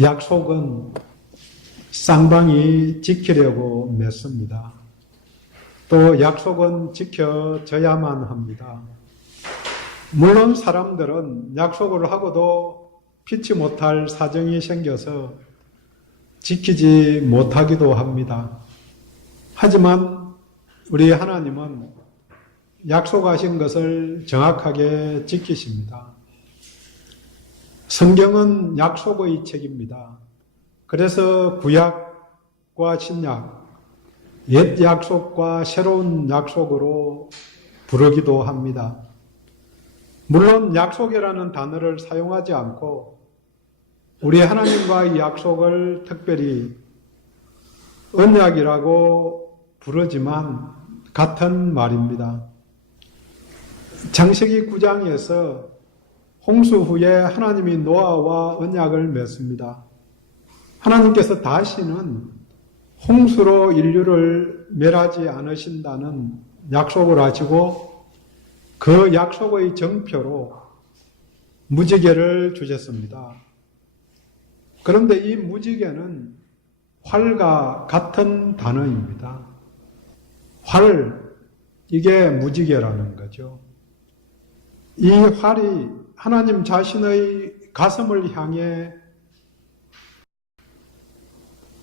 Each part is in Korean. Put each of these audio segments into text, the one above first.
약속은 쌍방이 지키려고 맺습니다. 또 약속은 지켜져야만 합니다. 물론 사람들은 약속을 하고도 피치 못할 사정이 생겨서 지키지 못하기도 합니다. 하지만 우리 하나님은 약속하신 것을 정확하게 지키십니다. 성경은 약속의 책입니다. 그래서 구약과 신약, 옛 약속과 새로운 약속으로 부르기도 합니다. 물론 약속이라는 단어를 사용하지 않고 우리 하나님과의 약속을 특별히 언약이라고 부르지만 같은 말입니다. 창세기 9장에서 홍수 후에 하나님이 노아와 언약을 맺습니다. 하나님께서 다시는 홍수로 인류를 멸하지 않으신다는 약속을 하시고 그 약속의 정표로 무지개를 주셨습니다. 그런데 이 무지개는 활과 같은 단어입니다. 활, 이게 무지개라는 거죠. 이 활이 하나님 자신의 가슴을 향해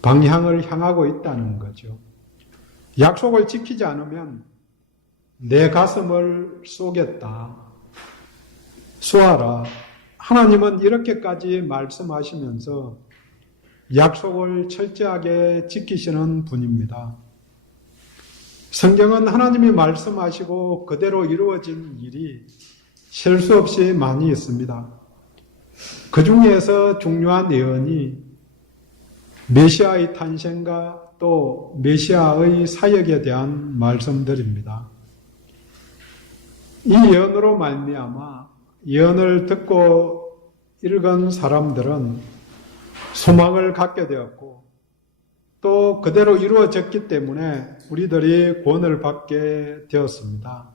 방향을 향하고 있다는 거죠. 약속을 지키지 않으면 내 가슴을 쏘겠다. 쏘아라. 하나님은 이렇게까지 말씀하시면서 약속을 철저하게 지키시는 분입니다. 성경은 하나님이 말씀하시고 그대로 이루어진 일이 셀 수 없이 많이 있습니다. 그 중에서 중요한 예언이 메시아의 탄생과 또 메시아의 사역에 대한 말씀들입니다. 이 예언으로 말미암아 예언을 듣고 읽은 사람들은 소망을 갖게 되었고 또 그대로 이루어졌기 때문에 우리들이 구원을 받게 되었습니다.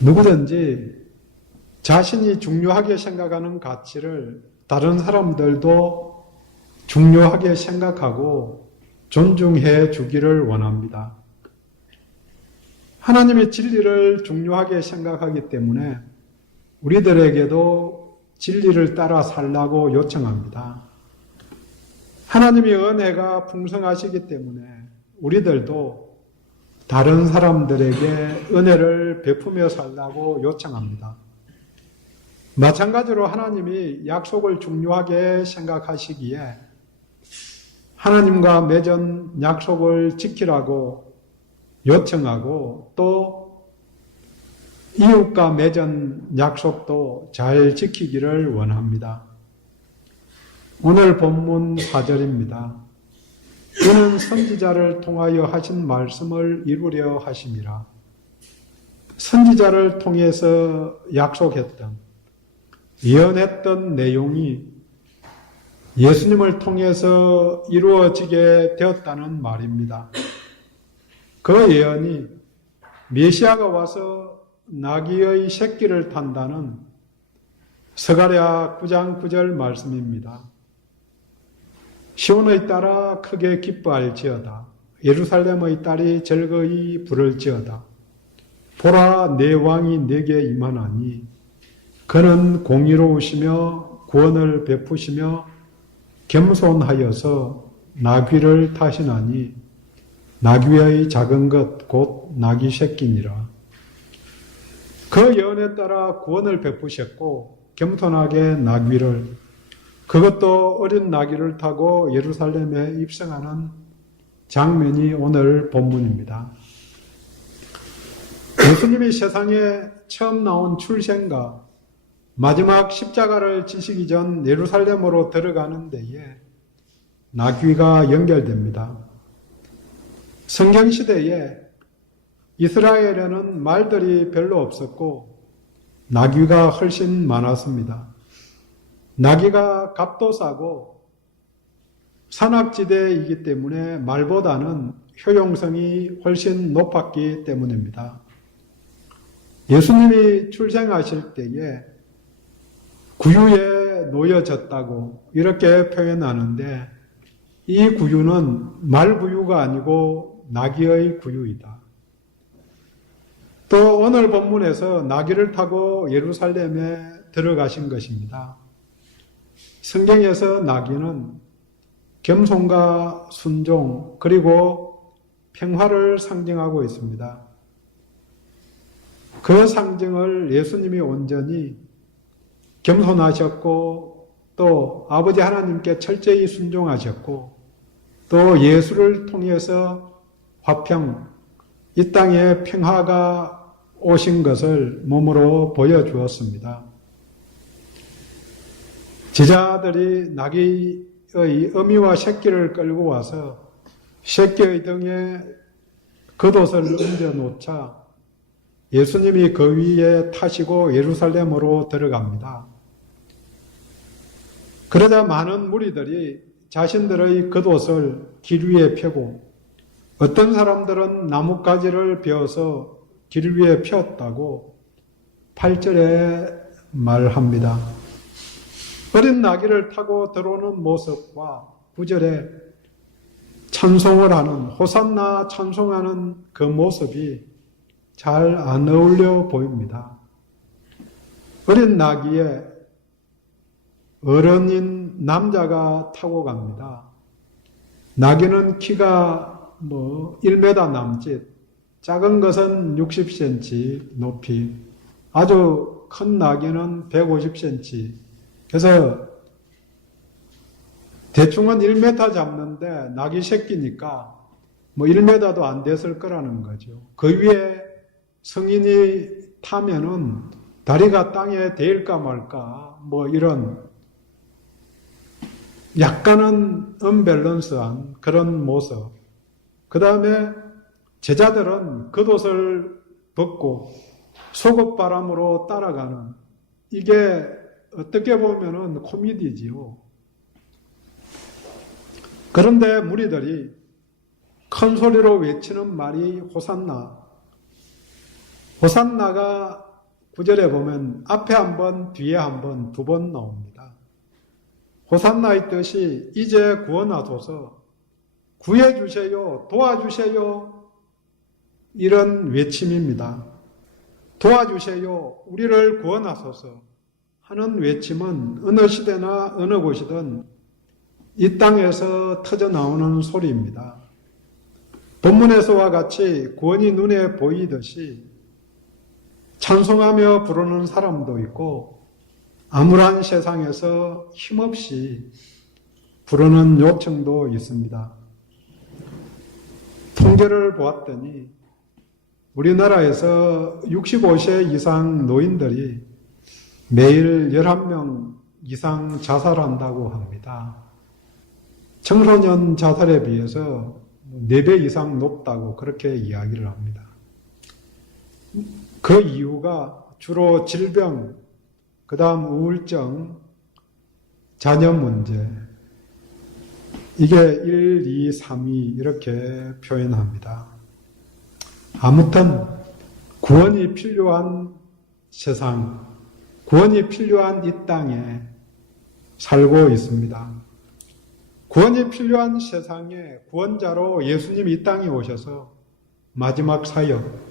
누구든지 자신이 중요하게 생각하는 가치를 다른 사람들도 중요하게 생각하고 존중해 주기를 원합니다. 하나님의 진리를 중요하게 생각하기 때문에 우리들에게도 진리를 따라 살라고 요청합니다. 하나님의 은혜가 풍성하시기 때문에 우리들도 다른 사람들에게 은혜를 베푸며 살라고 요청합니다. 마찬가지로 하나님이 약속을 중요하게 생각하시기에 하나님과 맺은 약속을 지키라고 요청하고 또 이웃과 맺은 약속도 잘 지키기를 원합니다. 오늘 본문 4절입니다. 이는 선지자를 통하여 하신 말씀을 이루려 하심이라. 선지자를 통해서 약속했던, 예언했던 내용이 예수님을 통해서 이루어지게 되었다는 말입니다. 그 예언이 메시아가 와서 나귀의 새끼를 탄다는 스가랴 9장 9절 말씀입니다. 시온의 딸아 크게 기뻐할지어다. 예루살렘의 딸이 즐거이 부를지어다. 보라 내 왕이 내게 임하나니 그는 공의로우시며 구원을 베푸시며 겸손하여서 나귀를 타시나니 나귀의 작은 것 곧 나귀 새끼니라. 그 예언에 따라 구원을 베푸셨고 겸손하게 나귀를, 그것도 어린 나귀를 타고 예루살렘에 입성하는 장면이 오늘 본문입니다. 예수님이 세상에 처음 나온 출생과 마지막 십자가를 지시기 전 예루살렘으로 들어가는 데에 나귀가 연결됩니다. 성경시대에 이스라엘에는 말들이 별로 없었고 나귀가 훨씬 많았습니다. 나귀가 값도 싸고 산악지대이기 때문에 말보다는 효용성이 훨씬 높았기 때문입니다. 예수님이 출생하실 때에 구유에 놓여졌다고 이렇게 표현하는데 이 구유는 말 구유가 아니고 나귀의 구유이다. 또 오늘 본문에서 나귀를 타고 예루살렘에 들어가신 것입니다. 성경에서 나귀는 겸손과 순종 그리고 평화를 상징하고 있습니다. 그 상징을 예수님이 온전히 겸손하셨고 또 아버지 하나님께 철저히 순종하셨고 또 예수를 통해서 화평, 이 땅에 평화가 오신 것을 몸으로 보여주었습니다. 제자들이 나귀의 어미와 새끼를 끌고 와서 새끼의 등에 겉옷을 얹어 놓자 예수님이 그 위에 타시고 예루살렘으로 들어갑니다. 그러자 많은 무리들이 자신들의 겉옷을 길 위에 펴고 어떤 사람들은 나뭇가지를 베어서 길 위에 폈다고 8절에 말합니다. 어린 나귀를 타고 들어오는 모습과 9절에 찬송을 하는 호산나 찬송하는 그 모습이 잘 안 어울려 보입니다. 어린 나귀에 어른인 남자가 타고 갑니다. 나귀는 키가 1m 남짓, 작은 것은 60cm 높이, 아주 큰 나귀는 150cm. 그래서 대충은 1m 잡는데 나귀 새끼니까 1m도 안 됐을 거라는 거죠. 그 위에 성인이 타면은 다리가 땅에 닿을까 말까 이런 약간은 언밸런스한 그런 모습. 그 다음에 제자들은 겉옷을 벗고 속옷바람으로 따라가는, 이게 어떻게 보면은 코미디지요. 그런데 무리들이 큰 소리로 외치는 말이 호산나. 호산나가 9절에 보면 앞에 한 번, 뒤에 한 번, 2번 나옵니다. 호산나의 뜻이 이제 구원하소서, 구해주세요, 도와주세요, 이런 외침입니다. 도와주세요, 우리를 구원하소서 하는 외침은 어느 시대나 어느 곳이든 이 땅에서 터져나오는 소리입니다. 본문에서와 같이 구원이 눈에 보이듯이 찬송하며 부르는 사람도 있고 암울한 세상에서 힘없이 부르는 요청도 있습니다. 통계를 보았더니 우리나라에서 65세 이상 노인들이 매일 11명 이상 자살한다고 합니다. 청소년 자살에 비해서 4배 이상 높다고 그렇게 이야기를 합니다. 그 이유가 주로 질병, 그 다음 우울증, 자녀 문제, 이게 1, 2, 3위 이렇게 표현합니다. 아무튼 구원이 필요한 세상, 구원이 필요한 이 땅에 살고 있습니다. 구원이 필요한 세상에 구원자로 예수님이 이 땅에 오셔서 마지막 사역,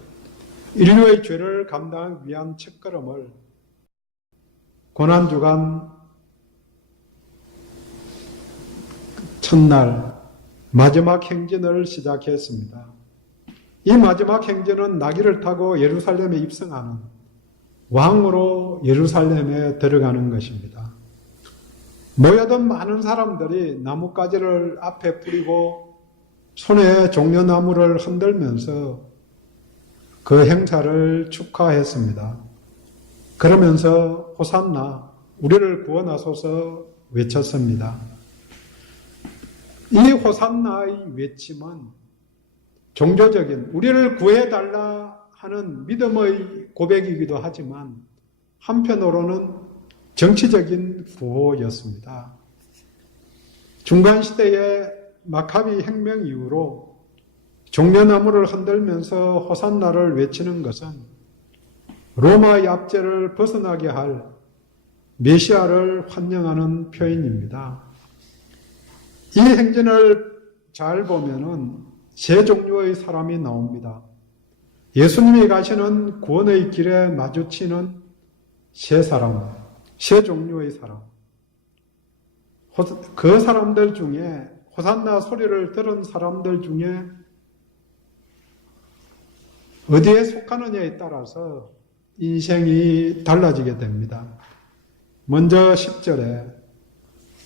인류의 죄를 감당하기 위한 첫걸음을 고난주간 첫날 마지막 행진을 시작했습니다. 이 마지막 행진은 나귀를 타고 예루살렘에 입성하는 왕으로 예루살렘에 들어가는 것입니다. 모여든 많은 사람들이 나뭇가지를 앞에 뿌리고 손에 종려나무를 흔들면서 그 행사를 축하했습니다. 그러면서 호산나, 우리를 구원하소서 외쳤습니다. 이 호산나의 외침은 종교적인 우리를 구해달라 하는 믿음의 고백이기도 하지만 한편으로는 정치적인 구호였습니다. 중간시대의 마카비 혁명 이후로 종려나무를 흔들면서 호산나를 외치는 것은 로마의 압제를 벗어나게 할 메시아를 환영하는 표현입니다. 이 행진을 잘 보면은 세 종류의 사람이 나옵니다. 예수님이 가시는 구원의 길에 마주치는 세 사람, 세 종류의 사람. 그 사람들 중에 호산나 소리를 들은 사람들 중에 어디에 속하느냐에 따라서 인생이 달라지게 됩니다. 먼저 10절에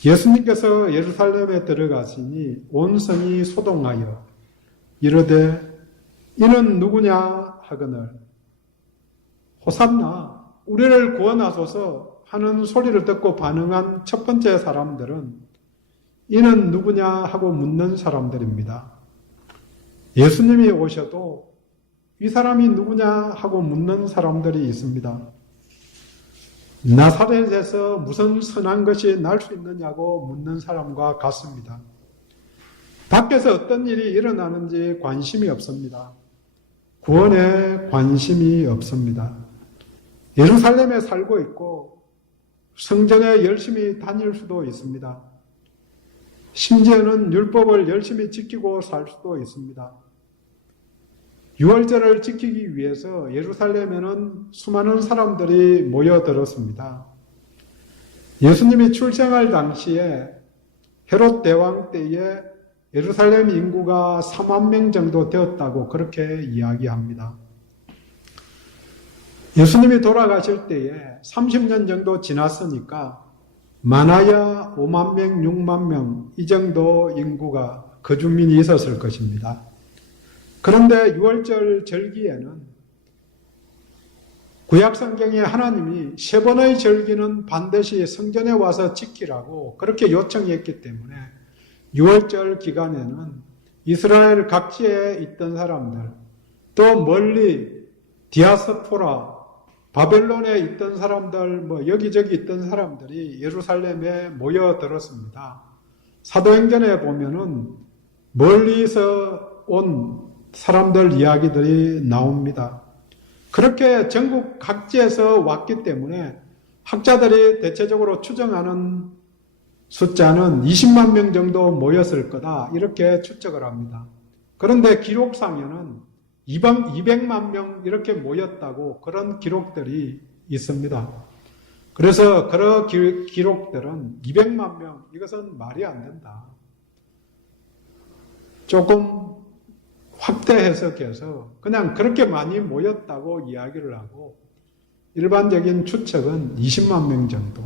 예수님께서 예루살렘에 들어가시니 온 성이 소동하여 이르되 이는 누구냐 하거늘 호산나 우리를 구원하소서 하는 소리를 듣고 반응한 첫 번째 사람들은 이는 누구냐 하고 묻는 사람들입니다. 예수님이 오셔도 이 사람이 누구냐 하고 묻는 사람들이 있습니다. 나사렛에서 무슨 선한 것이 날 수 있느냐고 묻는 사람과 같습니다. 밖에서 어떤 일이 일어나는지 관심이 없습니다. 구원에 관심이 없습니다. 예루살렘에 살고 있고 성전에 열심히 다닐 수도 있습니다. 심지어는 율법을 열심히 지키고 살 수도 있습니다. 유월절을 지키기 위해서 예루살렘에는 수많은 사람들이 모여들었습니다. 예수님이 출생할 당시에 헤롯 대왕 때에 예루살렘 인구가 4만 명 정도 되었다고 그렇게 이야기합니다. 예수님이 돌아가실 때에 30년 정도 지났으니까 많아야 5만 명, 6만 명 이 정도 인구가 거주민이 있었을 것입니다. 그런데 유월절 절기에는 구약성경에 하나님이 세 번의 절기는 반드시 성전에 와서 지키라고 그렇게 요청했기 때문에 유월절 기간에는 이스라엘 각지에 있던 사람들, 또 멀리 디아스포라, 바벨론에 있던 사람들, 여기저기 있던 사람들이 예루살렘에 모여들었습니다. 사도행전에 보면은 멀리서 온 사람들 이야기들이 나옵니다. 그렇게 전국 각지에서 왔기 때문에 학자들이 대체적으로 추정하는 숫자는 20만 명 정도 모였을 거다 이렇게 추측을 합니다. 그런데 기록상에는 200만 명 이렇게 모였다고 그런 기록들이 있습니다. 그래서 그런 기록들은 200만 명 이것은 말이 안 된다. 조금 확대 해석해서 그냥 그렇게 많이 모였다고 이야기를 하고 일반적인 추측은 20만 명 정도,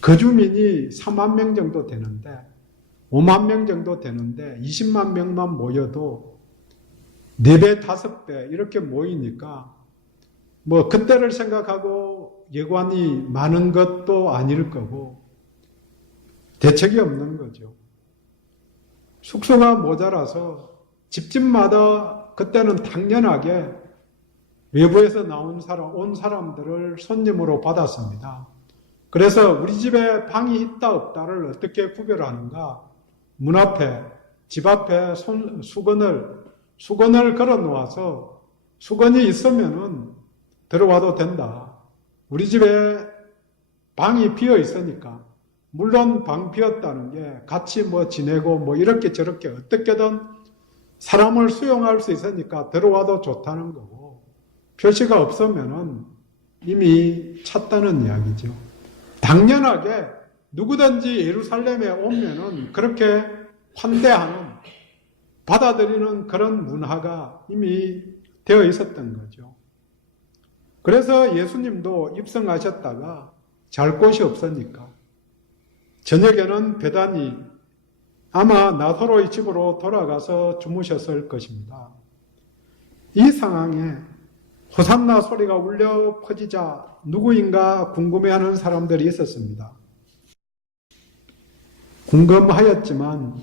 거주민이 4만 명 정도 되는데 5만 명 정도 되는데 20만 명만 모여도 4배, 5배 이렇게 모이니까 그때를 생각하고 예관이 많은 것도 아닐 거고 대책이 없는 거죠. 숙소가 모자라서 집집마다 그때는 당연하게 외부에서 온 사람들을 손님으로 받았습니다. 그래서 우리 집에 방이 있다 없다를 어떻게 구별하는가? 문 앞에, 집 앞에 수건을 걸어 놓아서 수건이 있으면은 들어와도 된다. 우리 집에 방이 비어 있으니까 물론 방 비었다는 게 같이 지내고 이렇게 저렇게 어떻게든 사람을 수용할 수 있으니까 들어와도 좋다는 거고 표시가 없으면은 이미 찼다는 이야기죠. 당연하게 누구든지 예루살렘에 오면은 그렇게 환대하는 받아들이는 그런 문화가 이미 되어 있었던 거죠. 그래서 예수님도 입성하셨다가 잘 곳이 없으니까 저녁에는 베다니 아마 나사로의 집으로 돌아가서 주무셨을 것입니다. 이 상황에 호산나 소리가 울려 퍼지자 누구인가 궁금해하는 사람들이 있었습니다. 궁금하였지만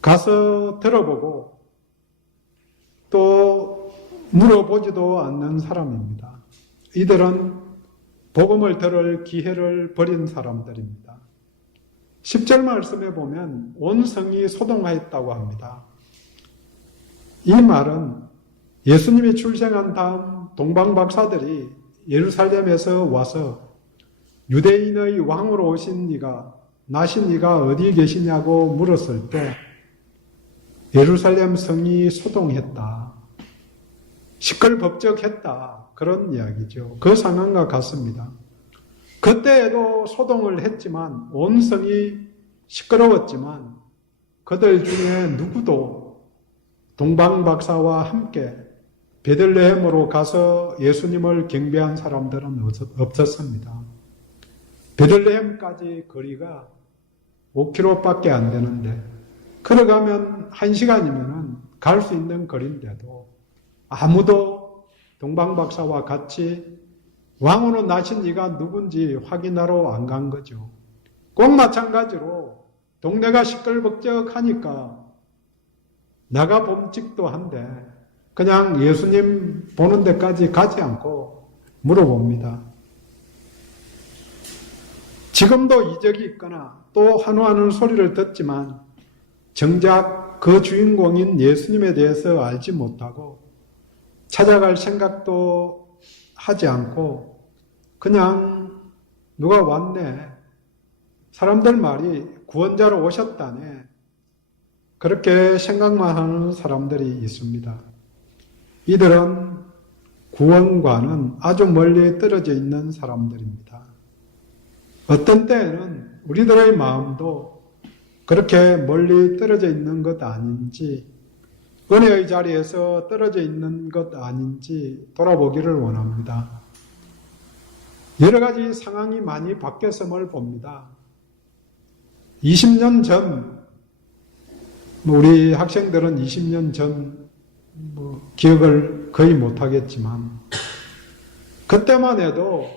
가서 들어보고 또 물어보지도 않는 사람입니다. 이들은 복음을 들을 기회를 버린 사람들입니다. 10절 말씀에 보면 온 성이 소동하였다고 합니다. 이 말은 예수님이 출생한 다음 동방박사들이 예루살렘에서 와서 유대인의 왕으로 오신 이가 나신 이가 어디 계시냐고 물었을 때 예루살렘 성이 소동했다. 시끌벅적했다. 그런 이야기죠. 그 상황과 같습니다. 그때에도 소동을 했지만 온 성이 시끄러웠지만 그들 중에 누구도 동방박사와 함께 베들레헴으로 가서 예수님을 경배한 사람들은 없었습니다. 베들레헴까지 거리가 5km밖에 안 되는데 걸어가면 1시간이면 갈 수 있는 거리인데도 아무도 동방박사와 같이 왕으로 나신 이가 누군지 확인하러 안 간 거죠. 꼭 마찬가지로 동네가 시끌벅적하니까 나가 봄직도 한데 그냥 예수님 보는 데까지 가지 않고 물어봅니다. 지금도 이적이 있거나 또 환호하는 소리를 듣지만 정작 그 주인공인 예수님에 대해서 알지 못하고 찾아갈 생각도 하지 않고 그냥 누가 왔네. 사람들 말이 구원자로 오셨다네. 그렇게 생각만 하는 사람들이 있습니다. 이들은 구원과는 아주 멀리 떨어져 있는 사람들입니다. 어떤 때에는 우리들의 마음도 그렇게 멀리 떨어져 있는 것 아닌지, 은혜의 자리에서 떨어져 있는 것 아닌지 돌아보기를 원합니다. 여러 가지 상황이 많이 바뀌었음을 봅니다. 20년 전, 우리 학생들은 20년 전 기억을 거의 못하겠지만 그때만 해도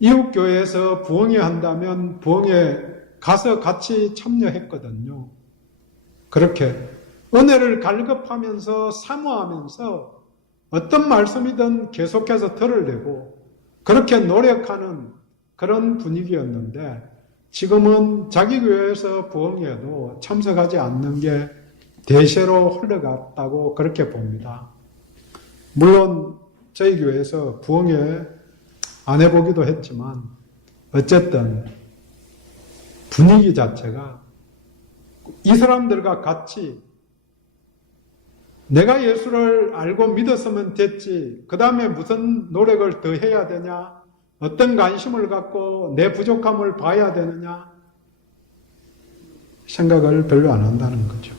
이웃교회에서 부흥회 한다면 부흥회 가서 같이 참여했거든요. 그렇게 은혜를 갈급하면서 사모하면서 어떤 말씀이든 계속해서 들으려고 그렇게 노력하는 그런 분위기였는데 지금은 자기 교회에서 부흥회도 참석하지 않는 게 대세로 흘러갔다고 그렇게 봅니다. 물론 저희 교회에서 부흥회 안 해보기도 했지만 어쨌든 분위기 자체가 이 사람들과 같이 내가 예수를 알고 믿었으면 됐지 그 다음에 무슨 노력을 더 해야 되냐, 어떤 관심을 갖고 내 부족함을 봐야 되느냐 생각을 별로 안 한다는 거죠.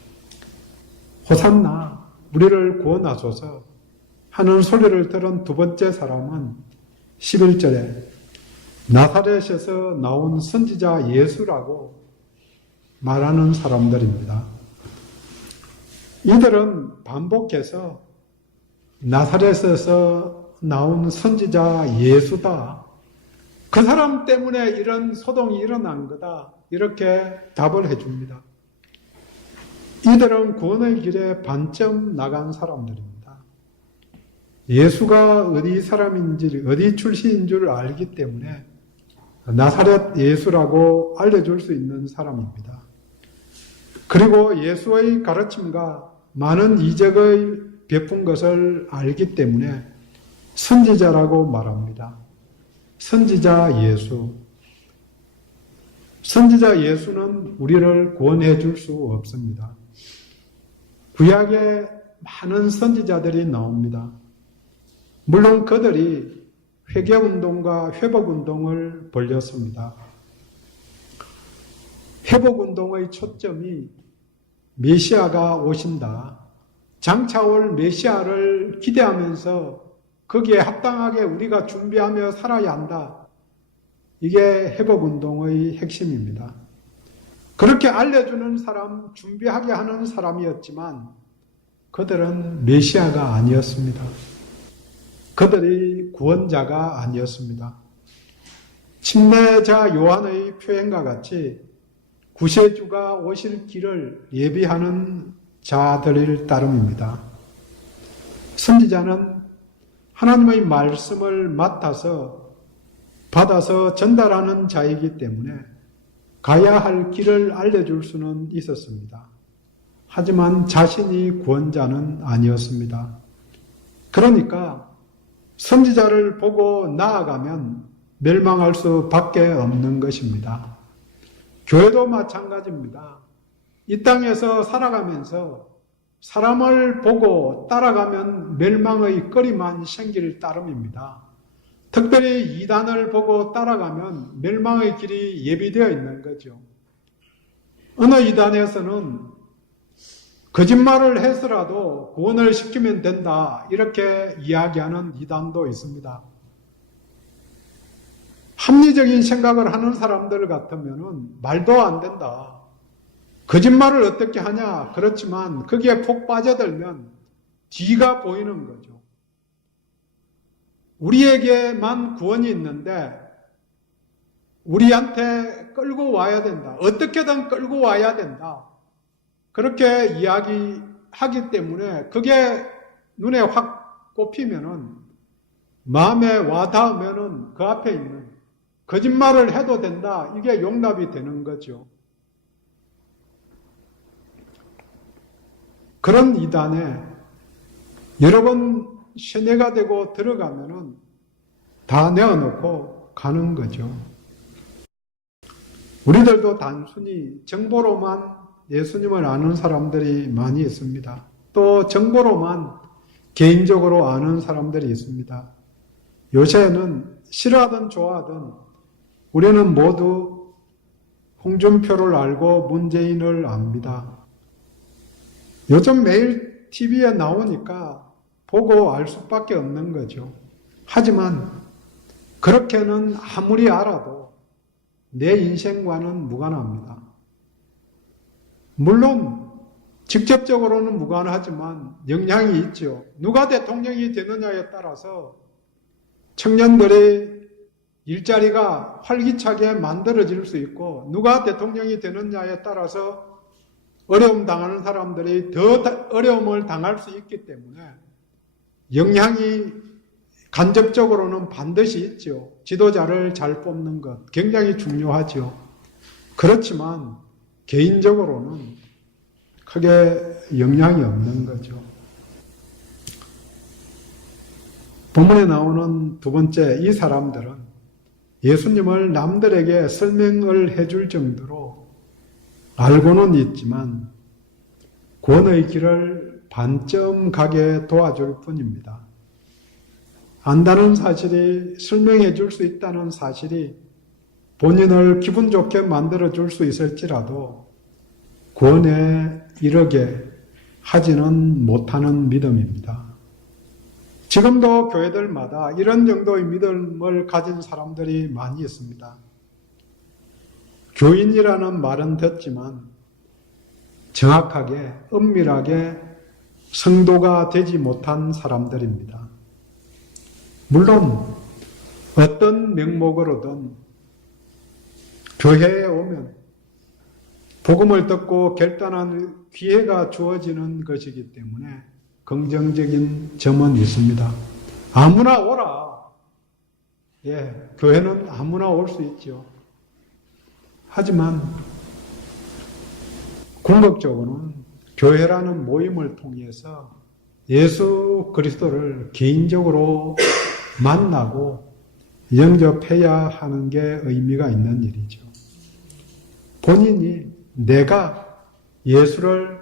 호산나 우리를 구원하소서 하는 소리를 들은 두 번째 사람은 11절에 나사렛에서 나온 선지자 예수라고 말하는 사람들입니다. 이들은 반복해서 나사렛에서 나온 선지자 예수다. 그 사람 때문에 이런 소동이 일어난 거다. 이렇게 답을 해줍니다. 이들은 구원의 길에 반쯤 나간 사람들입니다. 예수가 어디 사람인지, 어디 출신인 줄 알기 때문에 나사렛 예수라고 알려줄 수 있는 사람입니다. 그리고 예수의 가르침과 많은 이적을 베푼 것을 알기 때문에 선지자라고 말합니다. 선지자 예수. 선지자 예수는 우리를 구원해 줄 수 없습니다. 구약에 많은 선지자들이 나옵니다. 물론 그들이 회개운동과 회복운동을 벌였습니다. 회복운동의 초점이 메시아가 오신다. 장차 올 메시아를 기대하면서 거기에 합당하게 우리가 준비하며 살아야 한다. 이게 회복운동의 핵심입니다. 그렇게 알려주는 사람, 준비하게 하는 사람이었지만 그들은 메시아가 아니었습니다. 그들이 구원자가 아니었습니다. 침례자 요한의 표현과 같이 구세주가 오실 길을 예비하는 자들일 따름입니다. 선지자는 하나님의 말씀을 맡아서 받아서 전달하는 자이기 때문에 가야 할 길을 알려줄 수는 있었습니다. 하지만 자신이 구원자는 아니었습니다. 그러니까 선지자를 보고 나아가면 멸망할 수밖에 없는 것입니다. 교회도 마찬가지입니다. 이 땅에서 살아가면서 사람을 보고 따라가면 멸망의 거리만 생길 따름입니다. 특별히 이단을 보고 따라가면 멸망의 길이 예비되어 있는 거죠. 어느 이단에서는 거짓말을 해서라도 구원을 시키면 된다, 이렇게 이야기하는 이단도 있습니다. 합리적인 생각을 하는 사람들 같으면 말도 안 된다. 거짓말을 어떻게 하냐? 그렇지만 거기에 폭 빠져들면 뒤가 보이는 거죠. 우리에게만 구원이 있는데 우리한테 끌고 와야 된다. 어떻게든 끌고 와야 된다. 그렇게 이야기하기 때문에 그게 눈에 확 꼽히면은, 마음에 와 닿으면은 그 앞에 있는 거짓말을 해도 된다, 이게 용납이 되는 거죠. 그런 이단에 여러 번 세뇌가 되고 들어가면은 다 내어놓고 가는 거죠. 우리들도 단순히 정보로만 예수님을 아는 사람들이 많이 있습니다. 또 정보로만 개인적으로 아는 사람들이 있습니다. 요새는 싫어하든 좋아하든 우리는 모두 홍준표를 알고 문재인을 압니다. 요즘 매일 TV에 나오니까 보고 알 수밖에 없는 거죠. 하지만 그렇게는 아무리 알아도 내 인생과는 무관합니다. 물론 직접적으로는 무관하지만 영향이 있죠. 누가 대통령이 되느냐에 따라서 청년들의 일자리가 활기차게 만들어질 수 있고, 누가 대통령이 되느냐에 따라서 어려움 당하는 사람들이 더 어려움을 당할 수 있기 때문에 영향이 간접적으로는 반드시 있죠. 지도자를 잘 뽑는 것 굉장히 중요하죠. 그렇지만 개인적으로는 크게 영향이 없는 거죠. 본문에 나오는 두 번째, 이 사람들은 예수님을 남들에게 설명을 해줄 정도로 알고는 있지만 구원의 길을 반쯤 가게 도와줄 뿐입니다. 안다는 사실이, 설명해 줄 수 있다는 사실이 본인을 기분 좋게 만들어 줄 수 있을지라도 구원에 이르게 하지는 못하는 믿음입니다. 지금도 교회들마다 이런 정도의 믿음을 가진 사람들이 많이 있습니다. 교인이라는 말은 듣지만 정확하게, 엄밀하게 성도가 되지 못한 사람들입니다. 물론 어떤 명목으로든 교회에 오면 복음을 듣고 결단하는 기회가 주어지는 것이기 때문에 긍정적인 점은 있습니다. 아무나 오라. 예, 교회는 아무나 올 수 있죠. 하지만 궁극적으로는 교회라는 모임을 통해서 예수 그리스도를 개인적으로 만나고 영접해야 하는 게 의미가 있는 일이죠. 본인이 내가 예수를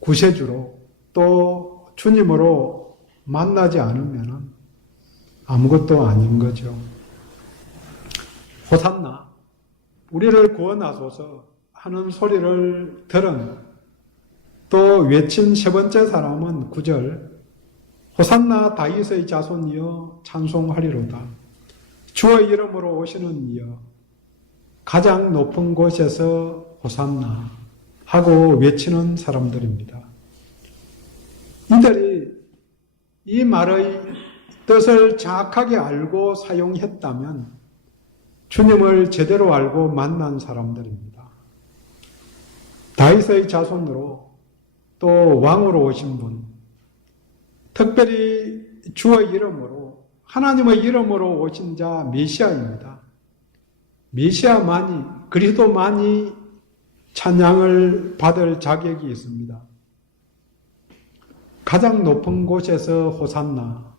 구세주로 또 주님으로 만나지 않으면 아무것도 아닌 거죠. 호산나, 우리를 구원하소서 하는 소리를 들은 또 외친 세 번째 사람은 9절, 호산나 다윗의 자손이여 찬송하리로다. 주의 이름으로 오시는 이여 가장 높은 곳에서 호산나 하고 외치는 사람들입니다. 이들이 이 말의 뜻을 정확하게 알고 사용했다면 주님을 제대로 알고 만난 사람들입니다. 다윗의 자손으로 또 왕으로 오신 분, 특별히 주의 이름으로, 하나님의 이름으로 오신 자 메시아입니다. 메시아만이, 그리스도만이 찬양을 받을 자격이 있습니다. 가장 높은 곳에서 호산나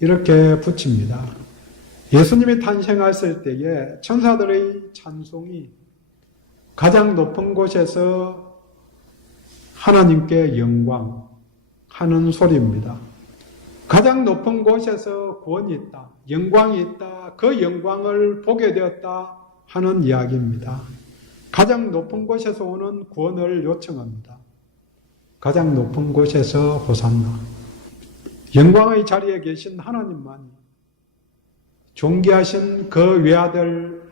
이렇게 붙입니다. 예수님이 탄생하셨을 때에 천사들의 찬송이 가장 높은 곳에서 하나님께 영광하는 소리입니다. 가장 높은 곳에서 구원이 있다, 영광이 있다, 그 영광을 보게 되었다 하는 이야기입니다. 가장 높은 곳에서 오는 구원을 요청합니다. 가장 높은 곳에서 호산나. 영광의 자리에 계신 하나님만이, 존귀하신 그 외아들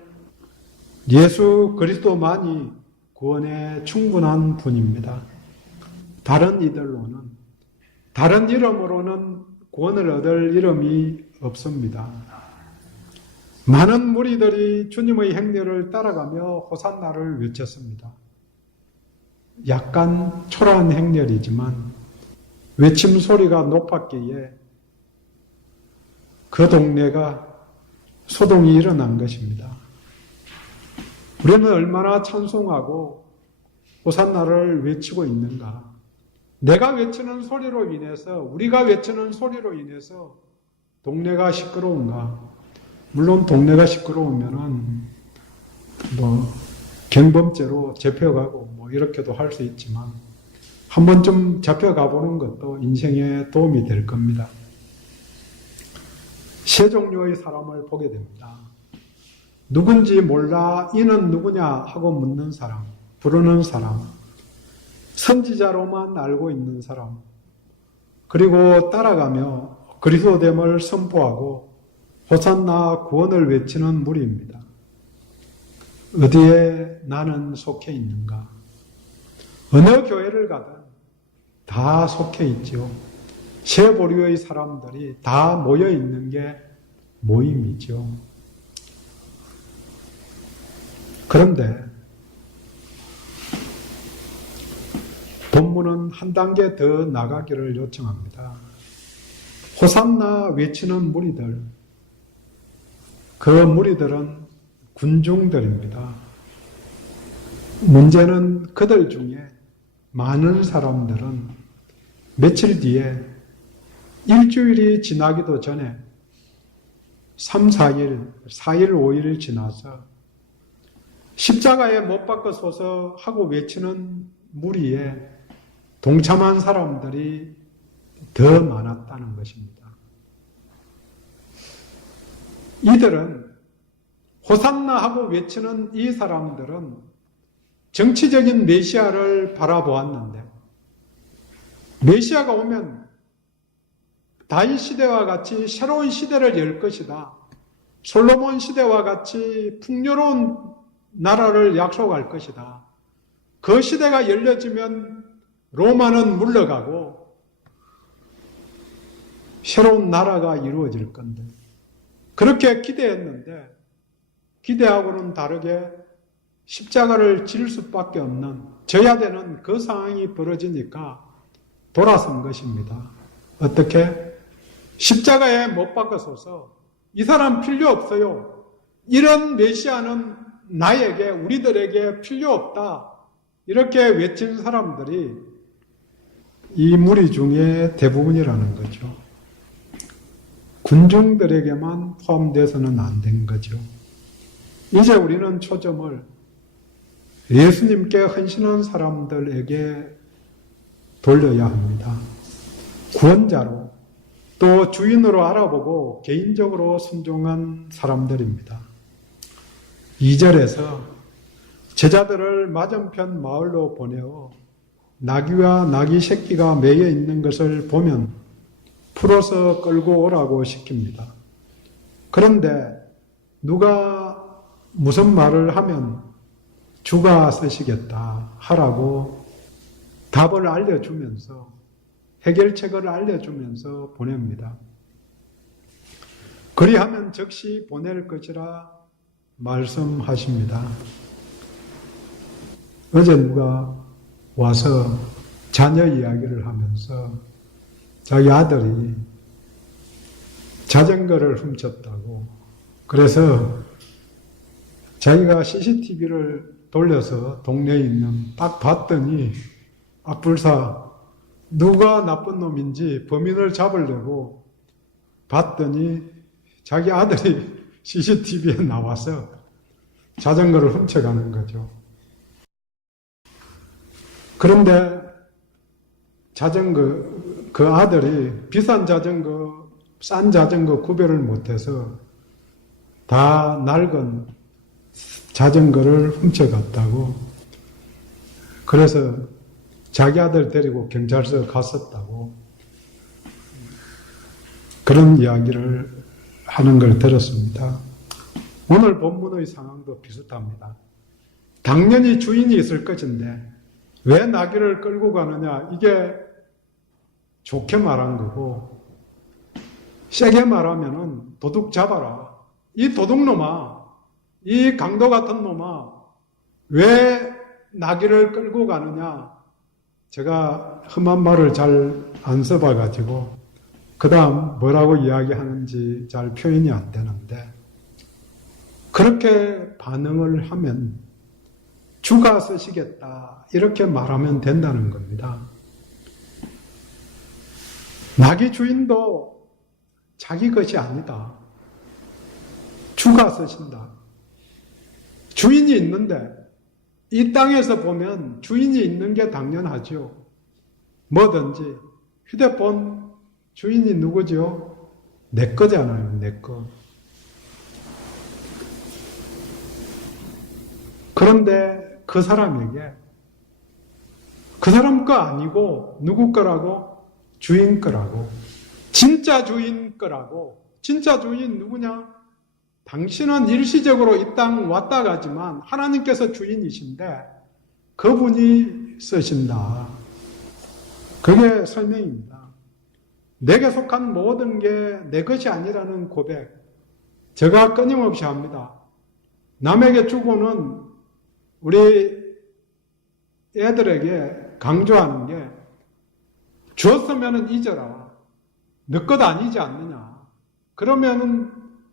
예수 그리스도만이 구원에 충분한 분입니다. 다른 이들로는, 다른 이름으로는 구원을 얻을 이름이 없습니다. 많은 무리들이 주님의 행렬을 따라가며 호산나를 외쳤습니다. 약간 초라한 행렬이지만 외침 소리가 높았기에 그 동네가 소동이 일어난 것입니다. 우리는 얼마나 찬송하고 호산나를 외치고 있는가? 내가 외치는 소리로 인해서, 우리가 외치는 소리로 인해서 동네가 시끄러운가? 물론 동네가 시끄러우면은 경범죄로 잡혀가고 이렇게도 할 수 있지만 한 번쯤 잡혀가 보는 것도 인생에 도움이 될 겁니다. 세 종류의 사람을 보게 됩니다. 누군지 몰라 이는 누구냐 하고 묻는 사람, 부르는 사람, 선지자로만 알고 있는 사람, 그리고 따라가며 그리스도됨을 선포하고 호산나 구원을 외치는 무리입니다. 어디에 나는 속해 있는가? 어느 교회를 가든 다 속해 있죠. 세 보류의 사람들이 다 모여 있는 게 모임이죠. 그런데 본문은 한 단계 더 나가기를 요청합니다. 호산나 외치는 무리들, 그 무리들은 군중들입니다. 문제는 그들 중에 많은 사람들은 며칠 뒤에 일주일이 지나기도 전에 3, 4일, 4일, 5일 지나서 십자가에 못 박으소서 하고 외치는 무리에 동참한 사람들이 더 많았다는 것입니다. 이들은 호산나 하고 외치는 이 사람들은 정치적인 메시아를 바라보았는데 메시아가 오면 다윗 시대와 같이 새로운 시대를 열 것이다. 솔로몬 시대와 같이 풍요로운 나라를 약속할 것이다. 그 시대가 열려지면 로마는 물러가고 새로운 나라가 이루어질 건데 그렇게 기대했는데 기대하고는 다르게 십자가를 질 수밖에 없는 져야 되는 그 상황이 벌어지니까 돌아선 것입니다. 어떻게? 십자가에 못 박아서서 이 사람 필요 없어요. 이런 메시아는 나에게, 우리들에게 필요 없다. 이렇게 외친 사람들이 이 무리 중에 대부분이라는 거죠. 군중들에게만 포함돼서는 안 된 거죠. 이제 우리는 초점을 예수님께 헌신한 사람들에게 돌려야 합니다. 구원자로 또 주인으로 알아보고 개인적으로 순종한 사람들입니다. 2절에서 제자들을 맞은편 마을로 보내어 나귀와 나귀 새끼가 매여 있는 것을 보면 풀어서 끌고 오라고 시킵니다. 그런데 누가 무슨 말을 하면 주가 쓰시겠다 하라고 답을 알려주면서 해결책을 알려주면서 보냅니다. 그리하면 즉시 보낼 것이라 말씀하십니다. 어제 누가 와서 자녀 이야기를 하면서 자기 아들이 자전거를 훔쳤다고 그래서 자기가 CCTV를 돌려서 동네에 있는 딱 봤더니 악불사 누가 나쁜 놈인지 범인을 잡으려고 봤더니 자기 아들이 CCTV에 나와서 자전거를 훔쳐가는 거죠. 그런데 그 아들이 비싼 자전거, 싼 자전거 구별을 못해서 다 낡은 자전거를 훔쳐갔다고. 그래서 자기 아들 데리고 경찰서 갔었다고. 그런 이야기를 하는 걸 들었습니다. 오늘 본문의 상황도 비슷합니다. 당연히 주인이 있을 것인데 왜 나귀를 끌고 가느냐, 이게 좋게 말한 거고, 세게 말하면은 도둑 잡아라. 이 도둑놈아, 이 강도 같은 놈아, 왜 나귀를 끌고 가느냐. 제가 험한 말을 잘 안 써봐가지고 그 다음 뭐라고 이야기하는지 잘 표현이 안 되는데, 그렇게 반응을 하면 주가 쓰시겠다 이렇게 말하면 된다는 겁니다. 나귀 주인도 자기 것이 아니다. 주가 쓰신다. 주인이 있는데, 이 땅에서 보면 주인이 있는 게 당연하죠. 뭐든지. 휴대폰 주인이 누구죠? 내 거잖아요, 내 거. 그런데 그 사람에게, 그 사람 거 아니고 누구 거라고? 주인 거라고. 진짜 주인 거라고. 진짜 주인 누구냐? 당신은 일시적으로 이 땅 왔다 가지만 하나님께서 주인이신데 그분이 쓰신다. 그게 설명입니다. 내게 속한 모든 게 내 것이 아니라는 고백, 제가 끊임없이 합니다. 남에게 주고는 우리 애들에게 강조하는 게, 주었으면 잊어라. 너 것 아니지 않느냐. 그러면은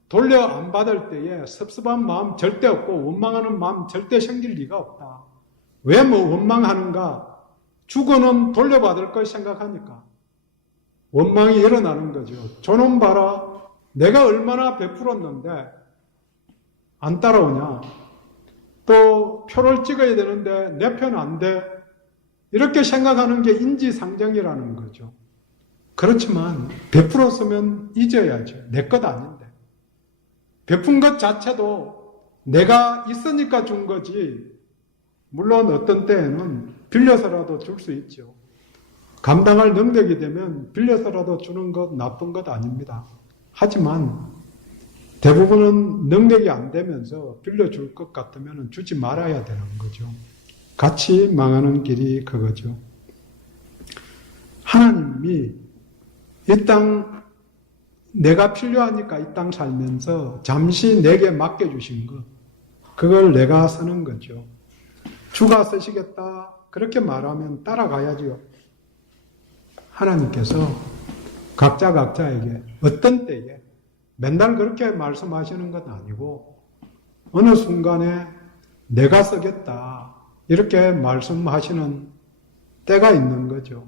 돌려 안 받을 때에 섭섭한 마음 절대 없고 원망하는 마음 절대 생길 리가 없다. 왜 원망하는가? 주고는 돌려받을 걸 생각하니까 원망이 일어나는 거죠. 저놈 봐라. 내가 얼마나 베풀었는데 안 따라오냐. 또 표를 찍어야 되는데 내 편 안 돼. 이렇게 생각하는 게 인지상정이라는 거죠. 그렇지만 베풀었으면 잊어야죠. 내 것 아닌데. 베푼 것 자체도 내가 있으니까 준 거지. 물론 어떤 때에는 빌려서라도 줄 수 있죠. 감당할 능력이 되면 빌려서라도 주는 것 나쁜 것 아닙니다. 하지만 대부분은 능력이 안 되면서 빌려줄 것 같으면 주지 말아야 되는 거죠. 같이 망하는 길이 그거죠. 하나님이 이 땅 내가 필요하니까 이 땅 살면서 잠시 내게 맡겨주신 것, 그걸 내가 쓰는 거죠. 주가 쓰시겠다 그렇게 말하면 따라가야죠. 하나님께서 각자에게 어떤 때에 맨날 그렇게 말씀하시는 건 아니고 어느 순간에 내가 쓰겠다 이렇게 말씀하시는 때가 있는 거죠.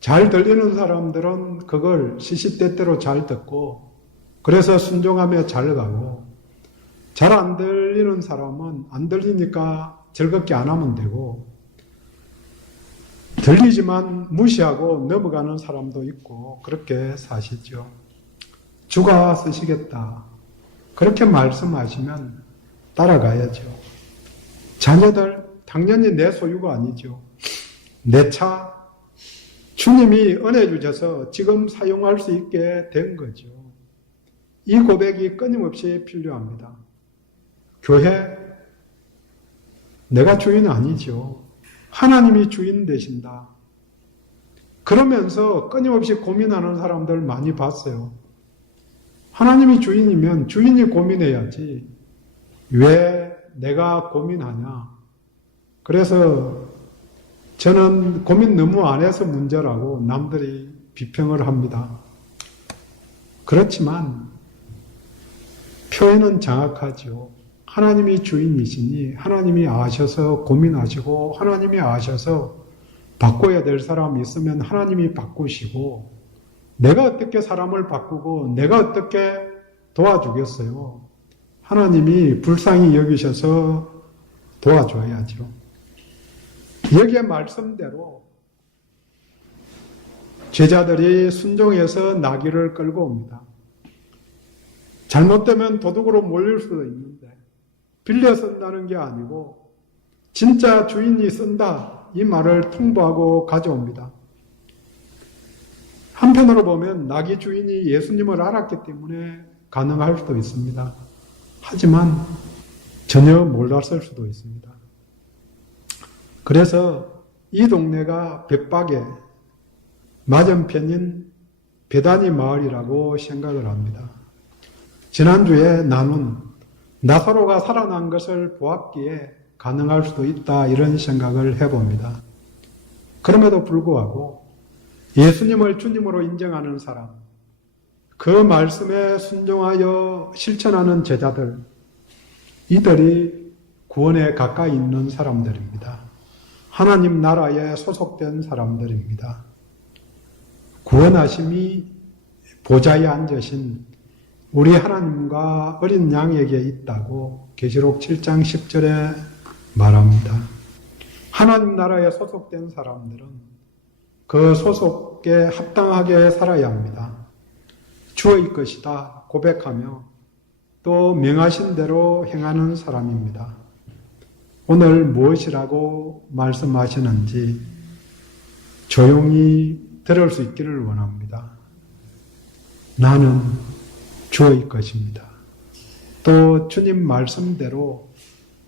잘 들리는 사람들은 그걸 시시때때로 잘 듣고 그래서 순종하며 잘 가고, 잘 안 들리는 사람은 안 들리니까 즐겁게 안 하면 되고, 들리지만 무시하고 넘어가는 사람도 있고 그렇게 사시죠. 주가 쓰시겠다 그렇게 말씀하시면 따라가야죠. 자녀들 당연히 내 소유가 아니죠. 내 차 주님이 은혜 주셔서 지금 사용할 수 있게 된 거죠. 이 고백이 끊임없이 필요합니다. 교회, 내가 주인 아니죠. 하나님이 주인 되신다. 그러면서 끊임없이 고민하는 사람들 많이 봤어요. 하나님이 주인이면 주인이 고민해야지 왜 내가 고민하냐. 그래서 저는 고민 너무 안 해서 문제라고 남들이 비평을 합니다. 그렇지만 표현은 정확하죠. 하나님이 주인이시니 하나님이 아셔서 고민하시고, 하나님이 아셔서 바꿔야 될 사람이 있으면 하나님이 바꾸시고, 내가 어떻게 사람을 바꾸고 내가 어떻게 도와주겠어요. 하나님이 불쌍히 여기셔서 도와줘야죠. 여기에 말씀대로 제자들이 순종해서 나귀를 끌고 옵니다. 잘못되면 도둑으로 몰릴 수도 있는데 빌려 쓴다는 게 아니고 진짜 주인이 쓴다 이 말을 통보하고 가져옵니다. 한편으로 보면 나귀 주인이 예수님을 알았기 때문에 가능할 수도 있습니다. 하지만 전혀 몰랐을 수도 있습니다. 그래서 이 동네가 벳박의 맞은편인 베다니 마을이라고 생각을 합니다. 지난주에 나눈 나사로가 살아난 것을 보았기에 가능할 수도 있다 이런 생각을 해봅니다. 그럼에도 불구하고 예수님을 주님으로 인정하는 사람, 그 말씀에 순종하여 실천하는 제자들, 이들이 구원에 가까이 있는 사람들입니다. 하나님 나라에 소속된 사람들입니다. 구원하심이 보좌에 앉으신 우리 하나님과 어린 양에게 있다고 계시록 7장 10절에 말합니다. 하나님 나라에 소속된 사람들은 그 소속에 합당하게 살아야 합니다. 주의 것이다 고백하며 또 명하신 대로 행하는 사람입니다. 오늘 무엇이라고 말씀하시는지 조용히 들을 수 있기를 원합니다. 나는 주의 것입니다. 또 주님 말씀대로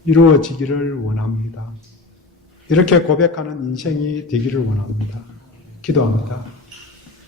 이루어지기를 원합니다. 이렇게 고백하는 인생이 되기를 원합니다. 기도합니다.